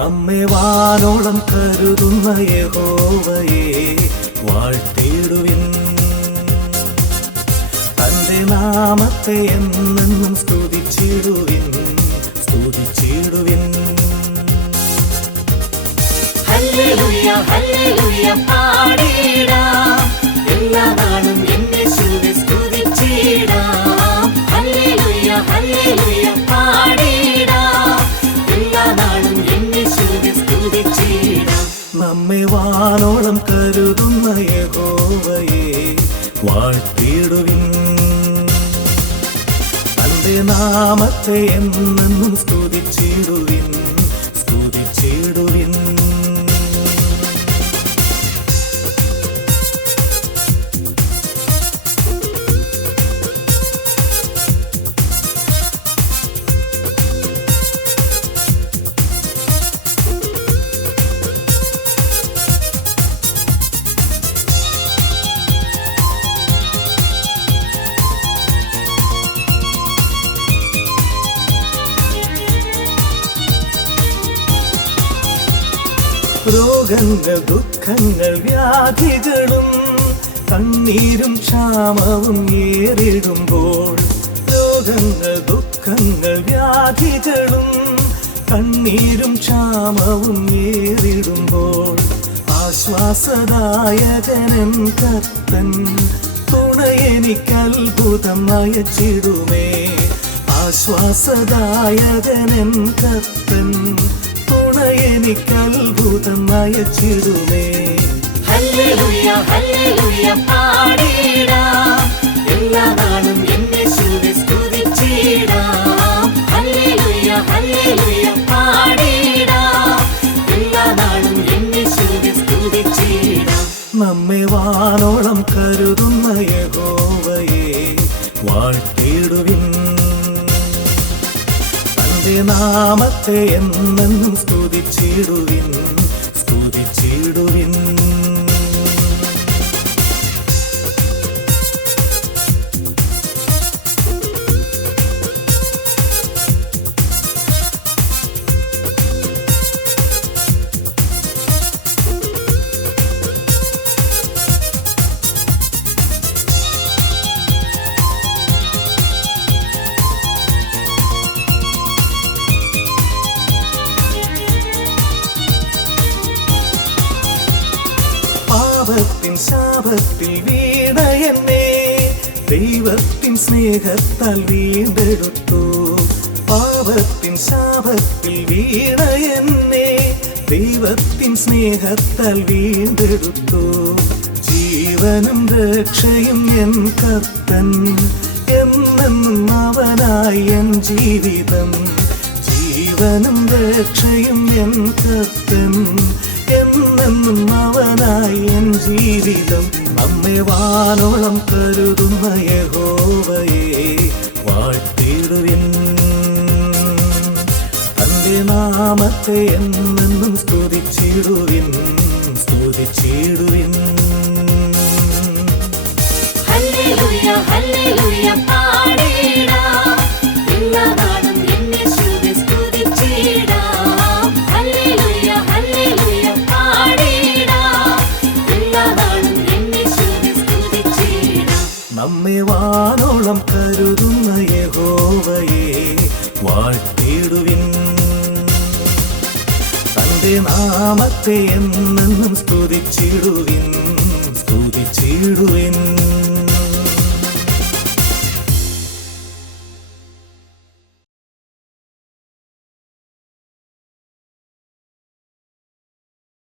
നമ്മെ വാനോളം കരുതുന്ന യഹോവയെ വാഴ്ത്തിയിടുവിൻ തന്റെ നാമത്തെ എന്നെന്നും സ്തുതിച്ചിടുവിൻ സ്തുതിച്ചിടുവിൻ. ഹല്ലേലൂയ ഹല്ലേലൂയ പാടിടാം. എല്ലാ നാളും യേശുവെ സ്തുതിച്ചിടാം. ഹല്ലേലൂയ ഹല്ലേലൂയ നമ്മെ വാനോളം കരുതുന്ന യഹോവയെ വാഴ്ത്തിയിടുവിൻ. തന്റെ നാമത്തെ എന്നെന്നും സ്തുതിച്ചിടുവിൻ. രോഗങ്ങൾ ദുഃഖങ്ങൾ വ്യാധികളും കണ്ണീരും ക്ഷാമവും ഏറിടുമ്പോൾ രോഗങ്ങൾ ദുഃഖങ്ങൾ വ്യാധികളും കണ്ണീരും ക്ഷാമവും ഏറിടുമ്പോൾ ആശ്വാസദായകനൻ കത്തൻ തുണയെനിക്കത്ഭുതം അയച്ചിടുമേ ആശ്വാസദായകനൻ കത്തൻ തുണയെനിക്കത്ഭുതം അയച്ചിടുമേ എല്ലാ നാളും യേശുവെ സ്തുതിച്ചിടാം. ഹല്ലേലൂയ ഹല്ലേലൂയ പാടിടാം. എല്ലാ നാളും യേശുവെ സ്തുതിച്ചിടാം. നമ്മെ വാനോളം കരുതുന്ന യഹോവയെ നാമത്തെ എന്നും സ്തുതിച്ചിടുവിൻ. പാപത്തിൻ ശാപത്തിൽ വീണ എന്നെ ദൈവത്തിൻ സ്നേഹത്താൽ വീണ്ടെടുത്തു. പാപത്തിൻ ശാപത്തിൽ വീണ എന്നെ ദൈവത്തിൻ സ്നേഹത്താൽ വീണ്ടെടുത്തു. ജീവനും രക്ഷയും എൻ കർത്തൻ എന്നെന്നും അവനായി എൻ ജീവിതം. ജീവനും രക്ഷയും എൻ കർത്തൻ എന്നെന്നും എൻ ജീവിതം നമ്മെ വാനോളം കരുതുന്ന യഹോവയെ വാഴ്ത്തിയിടുവിൻ തന്റെ നാമത്തെ എന്നെന്നും സ്തുതിച്ചിടുവിൻ സ്തുതിച്ചിടുവിൻ നമ്മെ വാനോളം കരുതുന്ന യഹോവയെ വാഴ്ത്തിയിടുവിൻ. തന്റെ നാമത്തെ എന്നെന്നും സ്തുതിച്ചിടുവിൻ സ്തുതിച്ചിടുവിൻ.